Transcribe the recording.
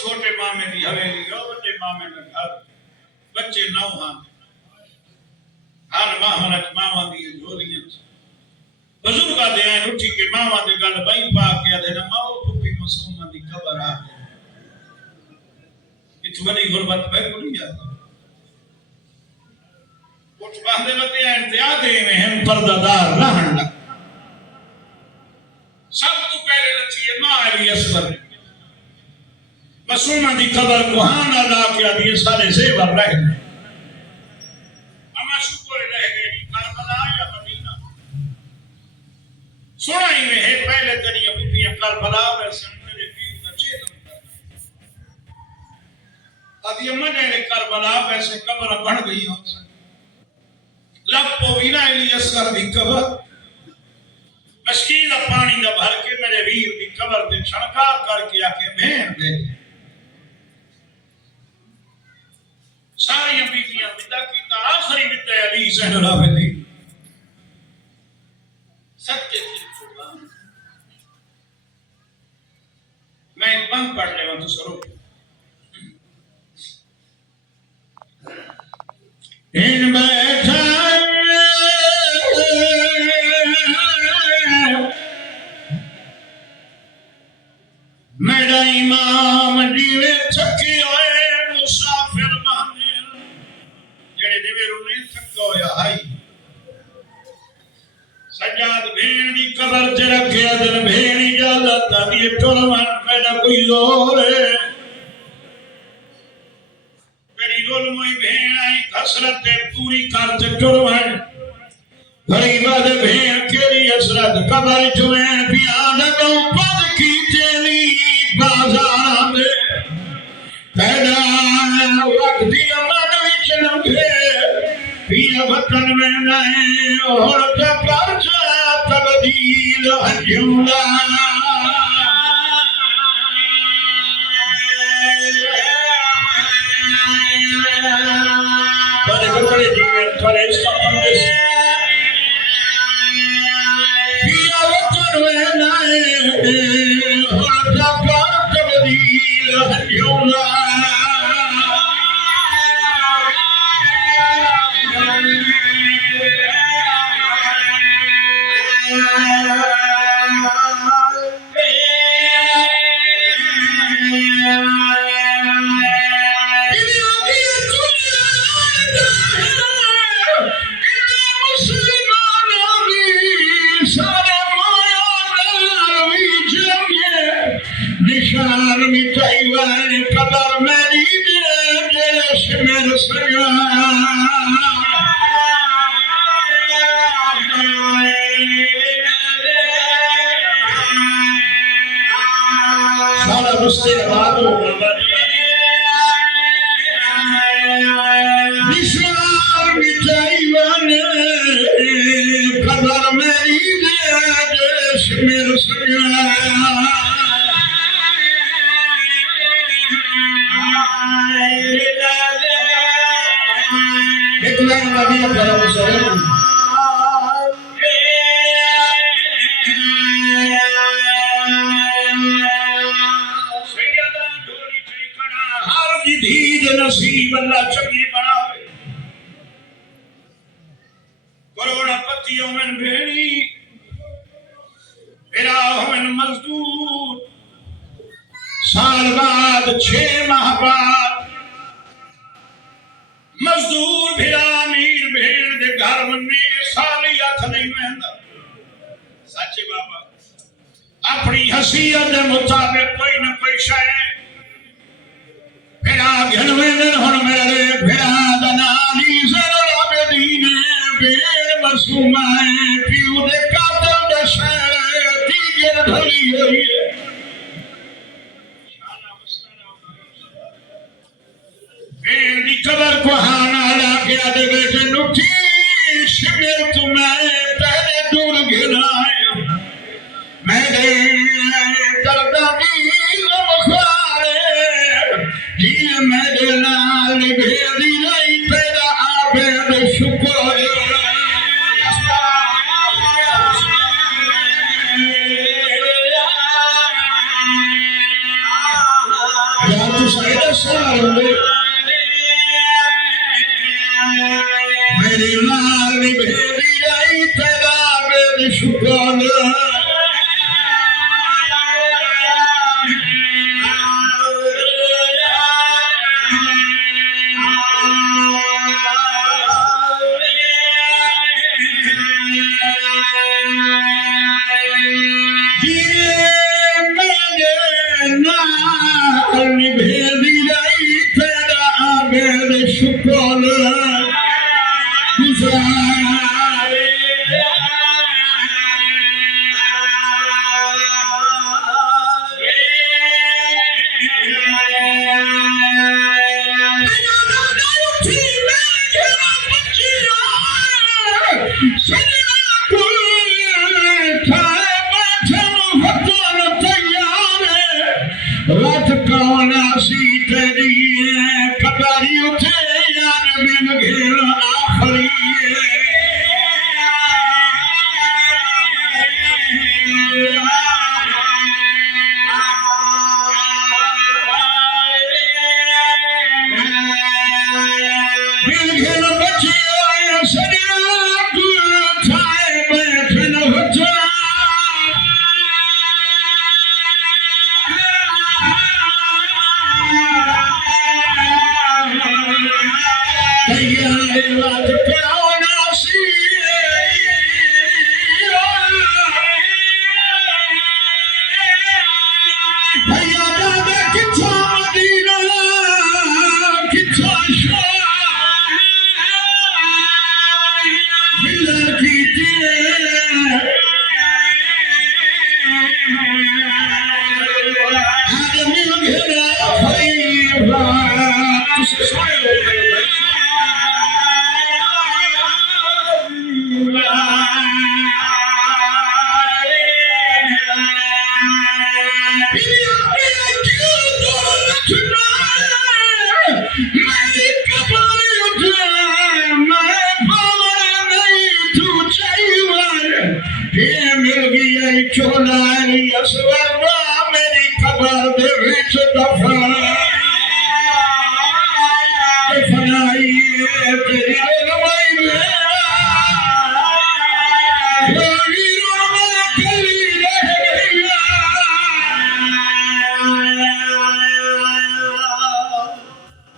छोटे मामे की हवेली हो बड़े मामे का घर बच्चे नौ हां हर माह रख मावा दी झोलियां बुजुर्ग दे आए उठी के मावा दे गल बई पा के दे ना माओ फुफी मासूमा दी कबर आ इतवनी गुरबत पे कुलिया कुछ बांधे बते इंतजार दे में हम पर्दादार रहन लग सब तो पहले लथिए मां अली असगर मासूमा दी कबर को हां अदा किया दिए सारे सेवर रह गए अमा शुक्र रह गए करबला या मदीना सुनाई में है पहले तरी अबुतिया करबला में संतरे पीऊ का चेतन अदी अम्मा ने करबला वैसे कब्र बन गई हो लपो बिना अली असगर दी कबर मस्कीन पानी दा भर के मेरे वीर दी कबर ते छणका करके आके भेड़ दे सारी बीबियां विदा की आखिरी विदा अली ज़ैनुल आबिदीन सत्य की जुबान मैं एक बंद पढ़ लेवा तो सरो इन बैठा मेरा इमाम जीवे थके होए मुसाफिर माने जेड़े देवे रुने थको होया हाई सजाद भेड़ दी कबर ते रखे दिल भेड़ इजाजत दी टुरवन मेरा कोई जोर है मेरी रोल मोई भेड़ आई कसरत पूरी कर ते टुरवन गरीबा दे भेड़ केरी असरत कबर जुए बियान दो पद की तेली बाजार में पैदा वक्त दी अमन विच लंघे पिया वतन में नहीं और परचा तब्दील हजूला बड़े बड़े जीवन करे इसका पंडित पिया वतन में नहीं और परचा तब्दील हजूला निशान मिटाई वाले कबर मेरी देश मेरे सगा सारा रुस्ते बादो निशान मिटाई वाले कबर मेरी देश मेरे सगा नबी करम सल्लल्लाहु सैयदा ढोली ठिकाना हर दी दीद नसीब अल्लाह चंगी बनावे करोड़पतियों में भेड़ी मेरा हम मजदूर साल बाद 6 माह बाद मजदूर भिड़ा अमीर भेड़ दे घर में साली हथ नहीं महंदा सच्चे बाबा अपनी हसीयत के मुताबिक कोई न कोई शय भिड़ा घनवेंदन हुन मेरे भिड़ा दा नाम ज़ैनुल आबिदीन भेड़ मासूमा पीऊ दे कातल दे शहर तीजर ढली हुई है मेरी कबर को हाना लाके आदे बेटे नुठी शिविर तुम्हें पहले दूर गिराया मेरे दर्दा की लमखारे जी मेरे लाल भेदी नहीं तेरा आबेद शुक्र मेरी लाल भेरी रही तेरा मेरी शुक्र भेरी रही तेरा मेरे शुक्र रात कौन सी तेरी कबारी उठे यार बिन घेर आखरी बिन घेर बचे सरिया ठाए बैठन बचा रात कौन सी भैया दादा किच्छा मदीना किच्छा बिलर कीती आदमी घेरा फरीबा चोला मेरी खबर दे विच दफा फनाई तेरी